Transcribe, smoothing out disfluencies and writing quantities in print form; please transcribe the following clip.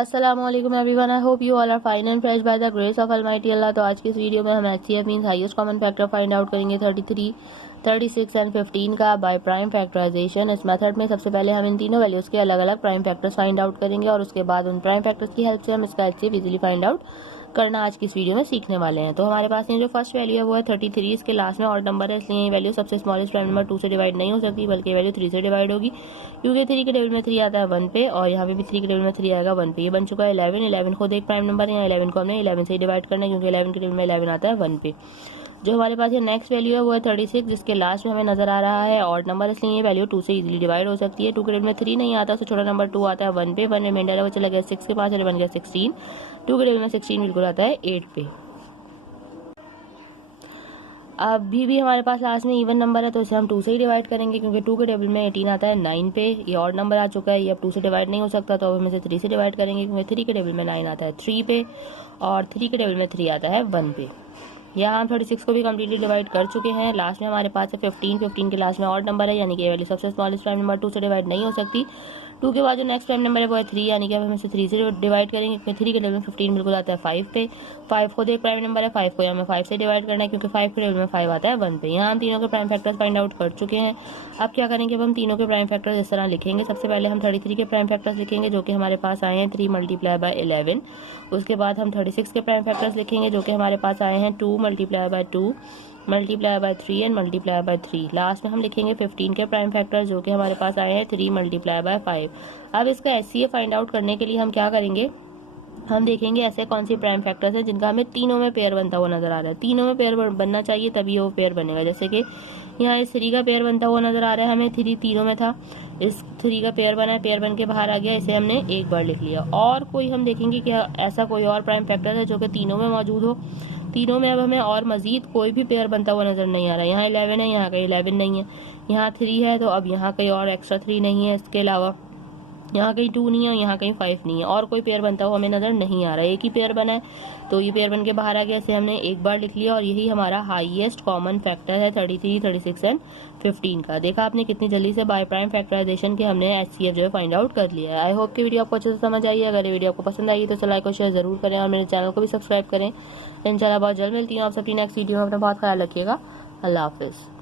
अस्सलामुअलैकुम everyone, I hope you all are fine and fresh by the grace of almighty Allah. तो आज की इस वीडियो में हम HCF means highest common factor find out करेंगे 33, 36 एंड 15 का बाय प्राइम फैक्टराइजेशन। इस मेथड में सबसे पहले हम इन तीनों वैल्यूज के अलग अलग प्राइम फैक्टर्स फाइंड आउट करेंगे और उसके बाद उन प्राइम फैक्टर्स की हेल्प से हम इसका एचसीएफ इजीली फाइंड आउट करना आज की इस वीडियो में सीखने वाले हैं। तो हमारे पास ये जो फर्स्ट वैल्यू है वो है 33। इसके लास्ट में ऑड नंबर है, इसलिए ये वैल्यू सबसे स्मॉलेस्ट प्राइम नंबर 2 से डिवाइड नहीं हो सकती, बल्कि वैल्यू 3 से डिवाइड होगी, क्योंकि 3 के टेबल में 3 आता है 1 पे और यहाँ पे भी 3 के टेबल में 3 आएगा 1 पे। ये बन चुका है 11 खुद एक प्राइम नंबर है, यहाँ 11 को हमने 11 से ही डिवाइड करना है, क्योंकि 11 के टेबल में 11 आता है 1 पे। जो हमारे पास ये नेक्स्ट वैल्यू है वो है 36, जिसके लास्ट में हमें नजर आ रहा है ऑड नंबर, इसलिए ये वैल्यू 2 से इजीली डिवाइड हो सकती है। 2 के टेबल में 3 नहीं आता, तो छोटा नंबर 2 आता है 1 पे, 1 रिमाइंडर है वो चला गया 6 के पास और बन गया 16। 2 के टेबल में 16 बिल्कुल आता है 8 पे। अभी भी हमारे पास लास्ट में इवन नंबर है, तो इसे हम 2 से ही डिवाइड करेंगे, क्योंकि 2 के टेबल में 18 आता है 9 पे। ये ऑड नंबर आ चुका है, ये अब 2 से डिवाइड नहीं हो सकता, तो अब हम इसे 3 से डिवाइड करेंगे, क्योंकि 3 के टेबल में 9 आता है 3 पे और 3 के टेबल में 3 आता है 1 पे। यहाँ हम 36 को भी कम्प्लीटली डिवाइड कर चुके हैं। लास्ट में हमारे पास है 15 के लास्ट में ऑड नंबर है, यानी कि ये वैल्यू सबसे स्मॉलेस्ट प्राइम नंबर 2 से डिवाइड नहीं हो सकती। 2 के बाद जो नेक्स्ट प्राइम नंबर है वो है 3, यानी कि अब हम इसे 3 से डिवाइड करेंगे, क्योंकि 3 के टेबल में 15 बिल्कुल आता है 5 पे। 5 खुद एक प्राइम नंबर है, 5 को हमें 5 से डिवाइड करना है, क्योंकि 5 के टेबल में 5 आता है 1 पे। यहाँ हम तीनों के प्राइम फैक्टर्स फाइंड आउट कर चुके हैं। अब क्या करेंगे, अब हम तीनों के प्राइम फैक्टर्स इस तरह लिखेंगे। सबसे पहले हम 33 के प्राइम फैक्टर्स लिखेंगे, जो कि हमारे पास आए हैं 3 मल्टीप्लाई बाय 11। उसके बाद हम 36 के प्राइम फैक्टर्स लिखेंगे, जो कि हमारे पास आए हैं 2 multiply by 2 multiply by 3 and multiply by 3। Last में हम लिखेंगे 15 के प्राइम फैक्टर, जो कि हमारे पास आए हैं 3 मल्टीप्लाई बाय 5। अब इसका एचसीएफ फाइंड आउट करने के लिए हम क्या करेंगे, हम देखेंगे ऐसे कौन से प्राइम फैक्टर्स हैं जिनका हमें तीनों में पेयर बनता हुआ नजर आ रहा है। तीनों में पेयर बनना चाहिए, तभी वो पेयर बनेगा। जैसे कि यहाँ इस 3 का पेयर बनता हुआ नजर आ रहा है, हमें 3 तीनों में था, इस 3 का पेयर बना है, पेयर बन के बाहर आ गया, इसे हमने एक बार लिख लिया। और कोई हम देखेंगे कि ऐसा कोई और प्राइम फैक्टर है जो कि तीनों में मौजूद हो। तीनों में अब हमें और मजीद कोई भी पेयर बनता हुआ नजर नहीं आ रहा है। यहाँ 11 है, यहाँ कहीं 11 नहीं है, यहाँ 3 है, तो अब यहाँ कहीं और एक्स्ट्रा 3 नहीं है। इसके अलावा यहाँ कहीं 2 नहीं है, यहाँ कहीं 5 नहीं है, और कोई पेयर बनता हुआ हमें नजर नहीं आ रहा है। एक ही पेयर बना है, तो ये पेयर बन के बाहर आ गया, इसे हमने एक बार लिख लिया और यही हमारा हाईएस्ट कॉमन फैक्टर है 33, 36 एंड 15 का। देखा आपने कितनी जल्दी से बाय प्राइम फैक्टराइजेशन के हमने एचसीएफ जो है फाइंड आउट कर लिया है। आई होप कि वीडियो आपको अच्छे से समझ आई है। अगर ये वीडियो आपको पसंद आई तो चैनल लाइक और शेयर जरूर करें और मेरे चैनल को भी सब्सक्राइब करें। इंशाल्लाह बहुत जल्द मिलती हूँ आप सबकी नेक्स्ट वीडियो में। अपना बहुत ख्याल रखिएगा। अल्लाह हाफिज़।